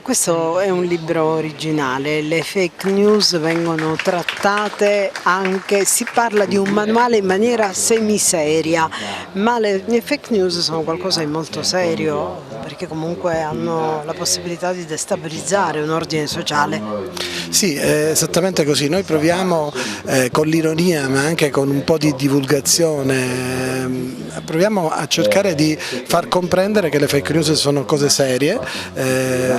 Questo è un libro originale, le fake news vengono trattate anche, si parla di un manuale in maniera semiseria, ma le fake news sono qualcosa di molto serio, perché comunque hanno la possibilità di destabilizzare un ordine sociale. Sì, è esattamente così. Noi proviamo con l'ironia ma anche con un po' di divulgazione, proviamo a cercare di far comprendere che le fake news sono cose serie,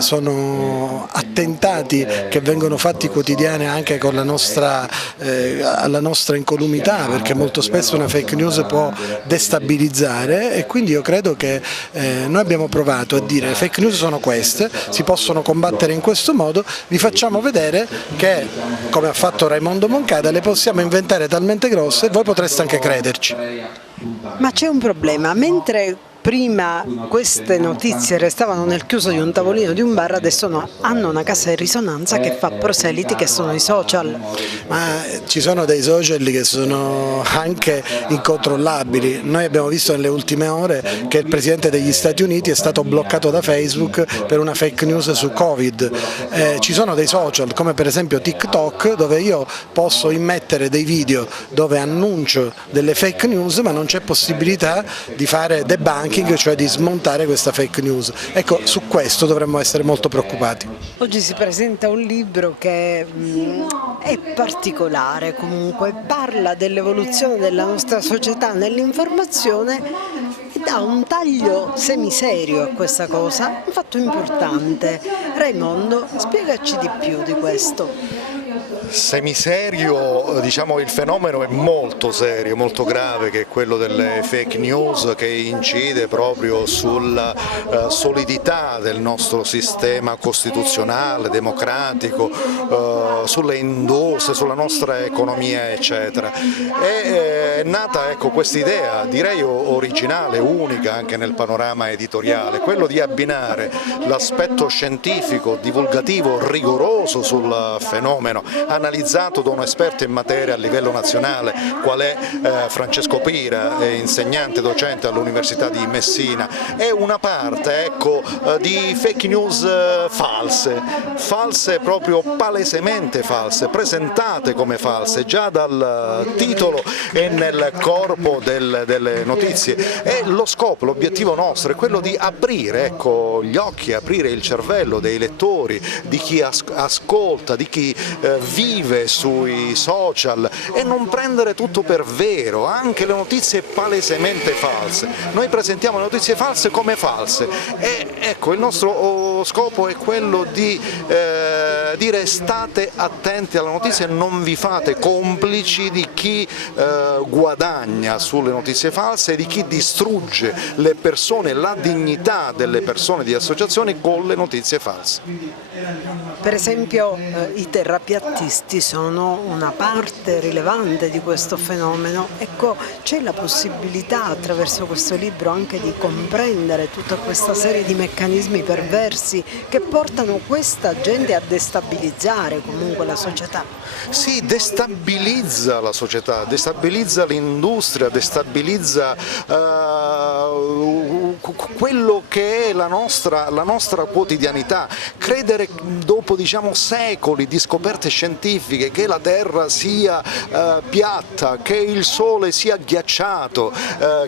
sono attentati che vengono fatti quotidiani anche con alla nostra incolumità, perché molto spesso una fake news può destabilizzare, e quindi io credo che noi abbiamo provato a dire: le fake news sono queste, si possono combattere in questo modo, vi facciamo vedere che, come ha fatto Raimondo Moncada, le possiamo inventare talmente grosse e voi potreste anche crederci. Ma c'è un problema, mentre prima queste notizie restavano nel chiuso di un tavolino di un bar, adesso hanno una casa di risonanza che fa proseliti, che sono i social. Ma ci sono dei social che sono anche incontrollabili. Noi abbiamo visto nelle ultime ore che il Presidente degli Stati Uniti è stato bloccato da Facebook per una fake news su Covid. Ci sono dei social come per esempio TikTok, dove io posso immettere dei video dove annuncio delle fake news, ma non c'è possibilità di fare debunking, cioè di smontare questa fake news. Ecco, su questo dovremmo essere molto preoccupati. Oggi si presenta un libro che è particolare, comunque parla dell'evoluzione della nostra società nell'informazione e dà un taglio semiserio a questa cosa, un fatto importante. Raimondo, spiegaci di più di questo. Semiserio, diciamo, il fenomeno è molto serio, molto grave, che è quello delle fake news, che incide proprio sulla solidità del nostro sistema costituzionale, democratico, sulle industrie, sulla nostra economia, eccetera. È nata, ecco, questa idea, direi originale, unica anche nel panorama editoriale, quello di abbinare l'aspetto scientifico, divulgativo, rigoroso sul fenomeno, analizzato da un esperto in materia a livello nazionale, qual è Francesco Pira, insegnante docente all'Università di Messina, e una parte, ecco, di fake news false proprio palesemente false, presentate come false già dal titolo e nel corpo delle notizie. E lo scopo, l'obiettivo nostro è quello di aprire, ecco, gli occhi, aprire il cervello dei lettori, di chi ascolta, di chi vive sui social, e non prendere tutto per vero, anche le notizie palesemente false. Noi presentiamo le notizie false come false, e ecco, il nostro scopo è quello di dire: state attenti alla notizia, non vi fate complici di chi guadagna sulle notizie false e di chi distrugge le persone, la dignità delle persone, di associazioni, con le notizie false. Per esempio i terrapiattisti sono una parte rilevante di questo fenomeno. Ecco, c'è la possibilità attraverso questo libro anche di comprendere tutta questa serie di meccanismi perversi che portano questa gente a destabilizzare comunque la società. Sì, destabilizza la società, destabilizza l'industria, destabilizza quello che è la nostra quotidianità. Credere, dopo, diciamo, secoli di scoperte scientifiche, che la Terra sia piatta, che il Sole sia ghiacciato,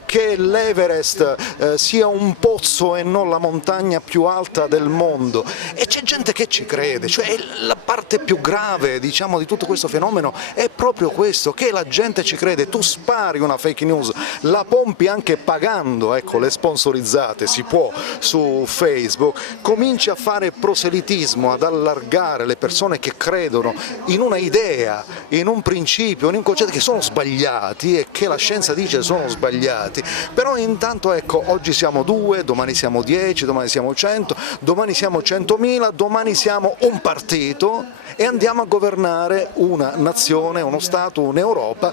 che l'Everest sia un pozzo e non la montagna più alta del mondo, e c'è gente che ci crede. Cioè, la parte più grave, diciamo, di tutto questo fenomeno è proprio questo, che la gente ci crede. Tu spari una fake news, la pompi anche pagando, ecco, le sponsorizzate, si può, su Facebook, cominci a fare proselitismo, ad allargare le persone che credono in una idea, in un principio, in un concetto che sono sbagliati e che la scienza dice sono sbagliati. Però intanto, ecco, oggi siamo 2, domani siamo 10, domani siamo 100, domani siamo 100.000, domani siamo un partito e andiamo a governare una nazione, uno Stato, un'Europa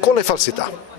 con le falsità.